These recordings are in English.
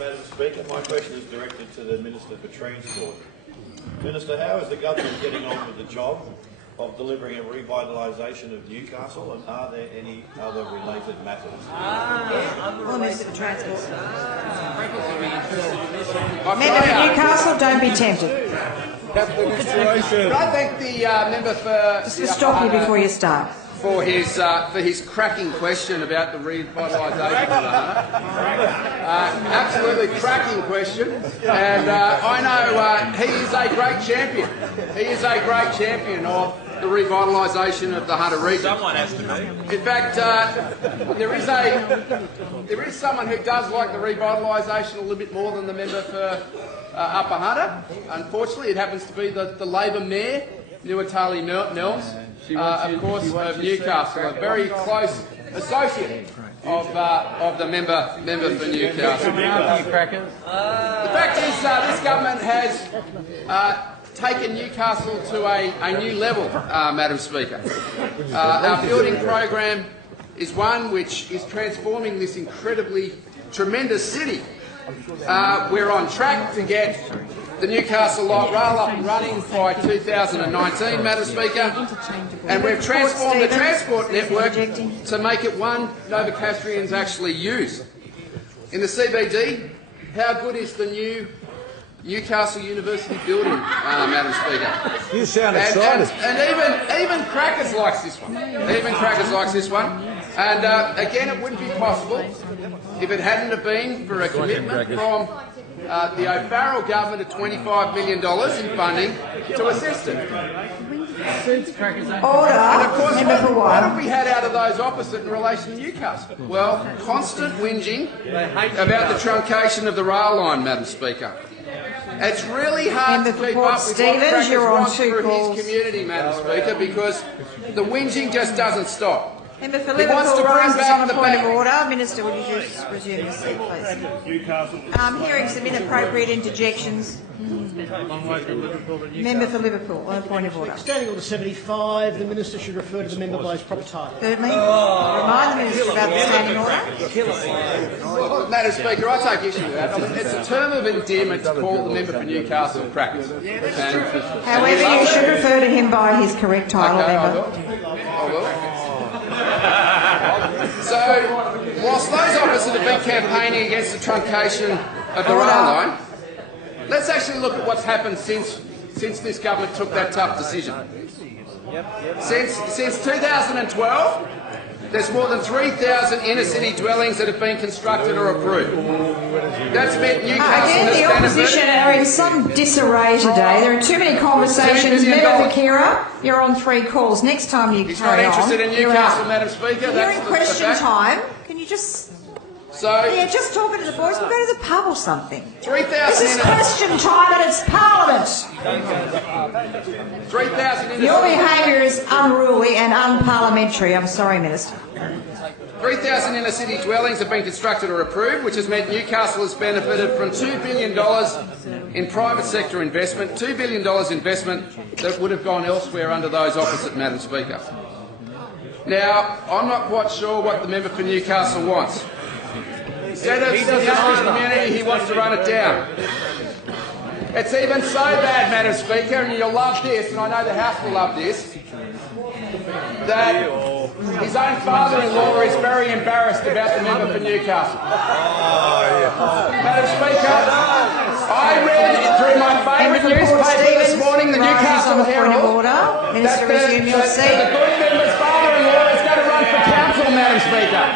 Madam Speaker. My question is directed to the Minister for Transport. Minister, how is the government getting on with the job of delivering a revitalisation of Newcastle, and are there any other related matters? Well, Minister for Transport. Member for Newcastle, don't be tempted. I thank the member for... Just to stop you before you start. For his cracking question about the revitalisation of the absolutely cracking question, and I know he is a great champion. He is a great champion of the revitalisation of the Hunter region. Someone has to be. In fact, there is someone who does like the revitalisation a little bit more than the member for Upper Hunter. Unfortunately, it happens to be the Labor Mayor, Newcastle, of course, of Newcastle, a very close associate of the member for Newcastle. The fact is, this government has taken Newcastle to a new level, Madam Speaker. Our building program is one which is transforming this incredibly tremendous city. We're on track to get the Newcastle Light Rail up and running by 2019, Madam Speaker, and we've transformed the transport network to make it one Novocastrians actually use. In the CBD, how good is the new Newcastle University building, Madam Speaker? You sound excited. And even Crackers likes this one. Even Crackers likes this one. And again, it wouldn't be possible if it hadn't have been for a commitment from the O'Farrell government of $25 million in funding to assist it. Order. And of course, Member for what have we had out of those opposite in relation to Newcastle? Well, constant whinging about the truncation of the rail line, Madam Speaker. It's really hard to keep up with what Crackers wants through his community, Madam Speaker, because the whinging just doesn't stop. Member for He wants to Liverpool bring rises back on the a point of bank. order. Minister, would you just resume your seat, please? Hearing some inappropriate interjections. Member for Liverpool on a point of order. Standing Order 75, the Minister should refer to the member by his proper title. Thirdly, remind the Minister about the standing order. Well, Madam Speaker, I take issue with that. I mean, it's a term of endearment to call the member for Newcastle Crackers. However, you should refer to him by his correct title, Okay, member. I will. So, whilst those opposite have been campaigning against the truncation of the rail line, let's actually look at what's happened since this government took that tough decision. Since 2012, there's more than 3,000 inner-city dwellings that have been constructed or approved. That's meant Newcastle Again, has the opposition benefited. are in some disarray today. There are too many conversations. $2 million. Member for Kira, you're on 3 calls. Next time you He's not carry on, interested in you're Newcastle, out. Madam Speaker. You're That's in the question fact. time. Can you just... So, Yeah, just talking to the boys. We'll go to the pub or something. 3,000 This is question time and it's Parliament. 3,000 Your behaviour is unruly and unparliamentary. I'm sorry, Minister. 3,000 inner-city dwellings have been constructed or approved, which has meant Newcastle has benefited from $2 billion in private sector investment, $2 billion investment that would have gone elsewhere under those opposite, Madam Speaker. Now, I'm not quite sure what the member for Newcastle wants. Instead of looking after his community, he wants to run it down. It's even so bad, Madam Speaker, and you'll love this, and I know the House will love this, that his own father-in-law is very embarrassed about the member for Newcastle. Madam Speaker, I read through my favourite newspaper this morning, the Newcastle Herald, that the good member's father-in-law is going to run for council, Madam Speaker.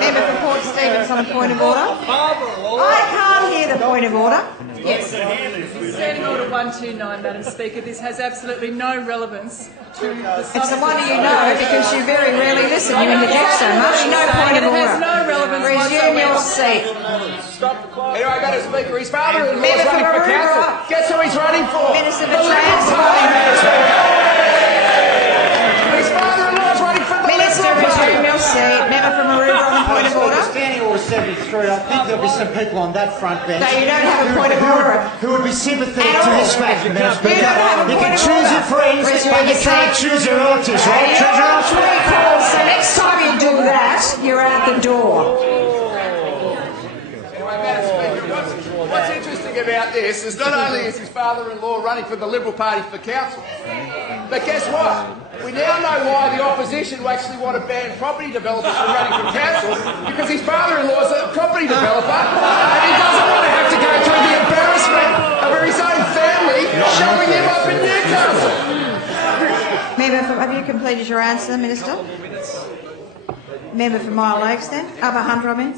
Member for Port Stephens on a point of order. I can't hear the point of order. Yes. Standing Order 129, Madam Speaker. This has absolutely no relevance to the It's the wonder you know because you very rarely listen. You interject so much. No point of It has order. no relevance Resume your whatsoever. seat. Anyway, Madam Speaker, his father-in-law is Member running for for council. Maroubra. Guess who he's running for? Minister for The Liberal Transport. Party, Madam Speaker. His father-in-law is running for the Minister, Liberal Party. resume your seat. Member for Maroubra on a point of order. Standing Order 73, I think there'll be some people on that front bench No, you don't have a point of order. who would be sympathetic At to all. this fact, Madam Speaker. don't have a You point can of choose order. your friends, Resume but you your can't seat. choose your relatives, right? You're Choose your on relatives. 3 calls, so next time you do that, you're out the door. Anyway, Madam Speaker, thing about this is not only is his father-in-law running for the Liberal Party for council, but guess what? We now know why the opposition who actually want to ban property developers from running for council, because his father-in-law is a property developer and he doesn't want to have to go through the embarrassment of his own family showing him up in Newcastle. Member for, have you completed your answer, Minister? Member for Mile Lakes then? Upper Hunter, I mean.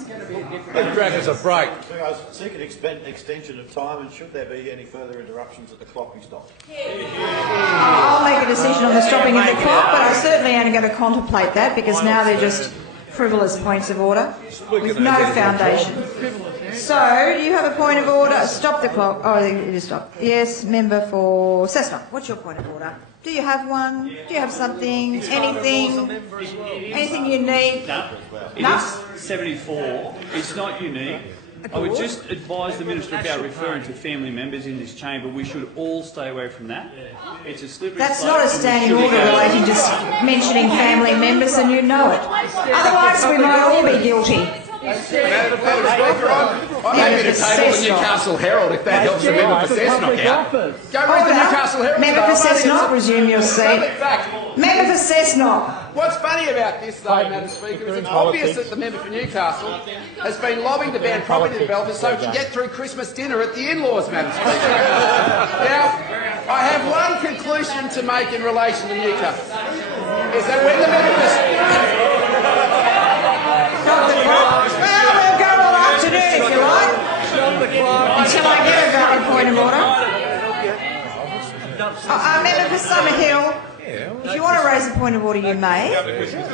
Crackers a break. I seek an extension of time, and should there be any further interruptions at the clock be stopped. I'll make a decision on the stopping of the clock, but I'm certainly only going to contemplate that because now they're just frivolous points of order with no foundation. So, do you have a point of order? Stop the clock. Oh, it is stopped. Yes, member for Cessnock. What's your point of order? Do you have one? Do you have something? Anything? Anything unique? No. It is 74. It's not unique. I would just advise the Minister about referring to family members in this chamber. We should all stay away from that. It's a slippery That's slope not a and we standing should order go- relating to mentioning family members, and you know it. Otherwise, we might all be guilty. I'm happy to table the Newcastle Herald if that helps the member for Cessnock out. Go read the Newcastle Herald. Member for Cessnock, resume your Step seat. it back. Member for Cessnock. What's funny about this, though, Madam Speaker, is it's obvious that the member for Newcastle has been lobbying to ban property developers so he can get through Christmas dinner at the in-laws, Madam Speaker. Now, I have one conclusion to make in relation to Newcastle. Is that when the member for... Stop the clock. Well, we'll go all afternoon if you like. Until I get a valid point of order. Member for Summerhill, if you want to raise a point of order, you may.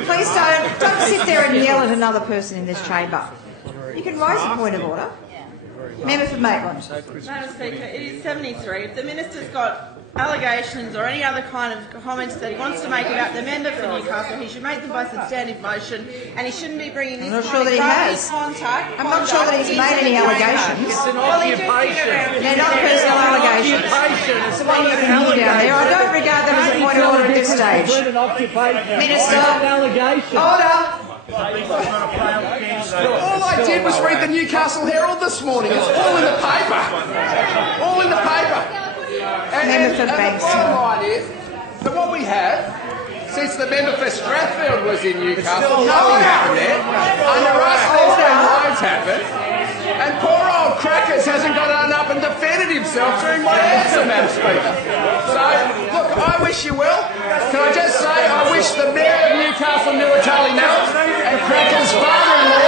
Please don't sit there and yell at another person in this chamber. You can raise a point of order. Member for Maitland. Madam Speaker, it is 73. If the Minister's got allegations or any other kind of comments that he wants to make about the member for Newcastle, he should make them by substantive motion, and he shouldn't be bringing this I'm not sure that he has. contact. I'm not sure that he's made any allegations. Well, he just did around. They're not personal allegations. It's the one you can hear down there. I don't regard them as a point of order at this stage. Minister, order. All I did was read the Newcastle Herald this morning. It's all in the paper. All in the paper. And the bottom line is that what we have, since the member for Strathfield was in Newcastle, nothing happened there. Under us, there's been loads happen. And poor old Crackers hasn't got on up and defended himself during my answer, Madam Speaker. So, look, I wish you well. Can I just say I wish the Mayor of Newcastle knew Charlie Nels and Crackers' father-in-law